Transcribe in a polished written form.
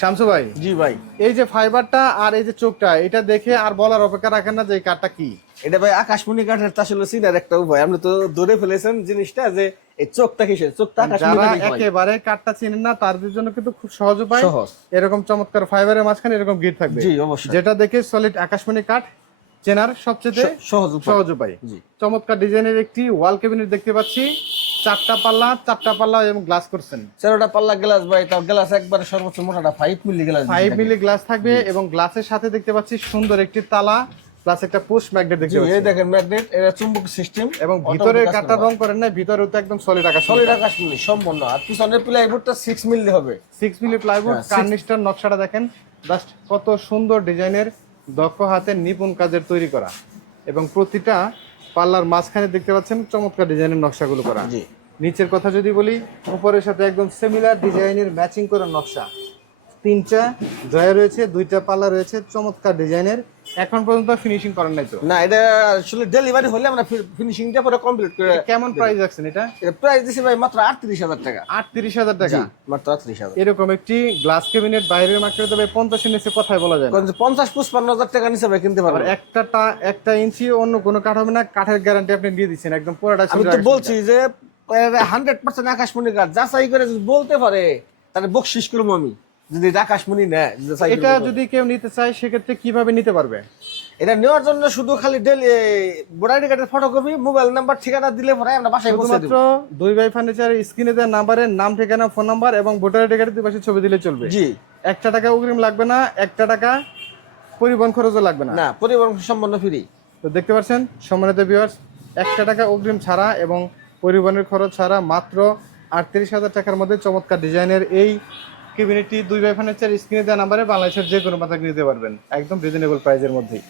শামসু ভাই, জি ভাই, এই যে ফাইবারটা আর এই যে চোখটা, এটা দেখে আর বলার অপেক্ষা রাখেন না যে এই কাঠটা কি। এটা ভাই আকাশমণি কাঠের তো আসলে চিনার একটা উপায়। আপনি তো ধরে ফেলেছেন জিনিসটা যে এই চোখটা কিসের, চোখটা আকাশমণি যারা কাঠের হয়। একেবারে কাঠটা চিনেন না তাদের জন্য কিন্তু খুব সহজ উপায়। সহজ। এরকম চমৎকার ফাইবারের মাঝখানে এরকম গিট থাকবে, জি অবশ্যই। যেটা দেখে সলিড আকাশমণি কাঠ চেনার সবচেয়ে সহজ উপায়। সহজ উপায়। জি। চমৎকার ডিজাইনের একটি ওয়াল ক্যাবিনেট দেখতে পাচ্ছি, চারটা পাল্লা এবং গ্লাস করছেন। চারটা পাল্লা গ্লাস ভাই, তাও গ্লাস একবারে সর্বোচ্চ মোটাটা 5 মিলি গ্লাস। 5 মিলি গ্লাস থাকবে এবং গ্লাসের সাথে দেখতে পাচ্ছি সুন্দর একটি তালা প্লাস একটা পুশ ম্যাগনেট দেখতে জি, এই পাচ্ছি। দেখেন ম্যাগনেট, এটা চুম্বক সিস্টেম এবং ভিতরের কাঠটা রং করেন না, ভিতরে তো একদম সলিড আকাশ। সলিড আকাশমণি সম্পূর্ণ। আর পিছনের প্লাইউডটা 6 মিলি হবে। 6 মিলি প্লাইউড। হ্যাঁ, কার্নিশটার নকশাটা দেখেন, জাস্ট কত সুন্দর ডিজাইনের, দক্ষ হাতের নিপুণ কাজের তৈরি করা। এবং প্রতিটা পাল্লার মাঝখানে দেখতে পাচ্ছেন চমৎকার ডিজাইনের নকশাগুলো করা। জি। নিচের কথা যদি বলি, উপরের সাথে একদম সিমিলার ডিজাইনের ম্যাচিং করা নকশা। 3টা ড্রয়ার রয়েছে, 2টা পাল্লা রয়েছে, চমৎকার ডিজাইনের। এখন পর্যন্ত ফিনিশিং করেন নাই তো? না, এটা আসলে ডেলিভারি হলে আমরা ফিনিশিংটা পুরো কমপ্লিট করে। কেমন প্রাইস রাখছেন এটা? এটা প্রাইস দিছি ভাই মাত্র 38,000 টাকা। 38,000 টাকা? মাত্র 38,000। এরকম একটি গ্লাস ক্যাবিনেট বাইরের মার্কেটে তবে 50 এর নিচে কথাই বলা যায় না। 50-55,000 টাকা নিচে ভাই কিনতে আর পারবেন। একটা ইঞ্চি অন্য কোনো কাঠ হবে না, কাঠের গ্যারান্টি আপনি দিয়ে দিচ্ছেন একদম পুরোটা। আমি তো বলছি যে 100% আকাশমণি কাঠ, যাচাই করে যদি বলতে পারে তাহলে বকশিশ করবো আমি, যদি আকাশমণি নেয়। এটা যদি কেউ নিতে চায় সেক্ষেত্রে কিভাবে নিতে পারবে? এটা নেওয়ার জন্য শুধু খালি ভোটার আইডি কার্ডের ফটোকপি, মোবাইল নাম্বার, ঠিকানা দিলে পরে আমরা বাসায় পৌঁছে শুধুমাত্র দেব। দুই ভাই ফার্নিচারের স্ক্রিনে দেওয়া নাম্বারে নাম, ঠিকানা, ফোন নাম্বার এবং ভোটার আইডি কার্ডের দুই পাশে ছবি দিলে চলবে। জি। 1 টাকা অগ্রিম লাগবে না, 1 টাকা পরিবহন খরচও লাগবে না। না, পরিবহন সম্পূর্ণ ফ্রি। তো দেখতে পাচ্ছেন সম্মানিত ভিউয়ার্স, 1 টাকা অগ্রিম ছাড়া এবং পরিবহনের খরচ ছাড়া মাত্র 38,000 টাকার মধ্যে চমৎকার ডিজাইনের এই ক্যাবিনেটটি দুই ভাই ফার্নিচার স্ক্রিনে দেওয়া নাম্বারে বাংলাদেশের যে কোনো মাথা নিতে পারবেন একদম রিজনেবল প্রাইসের মধ্যেই।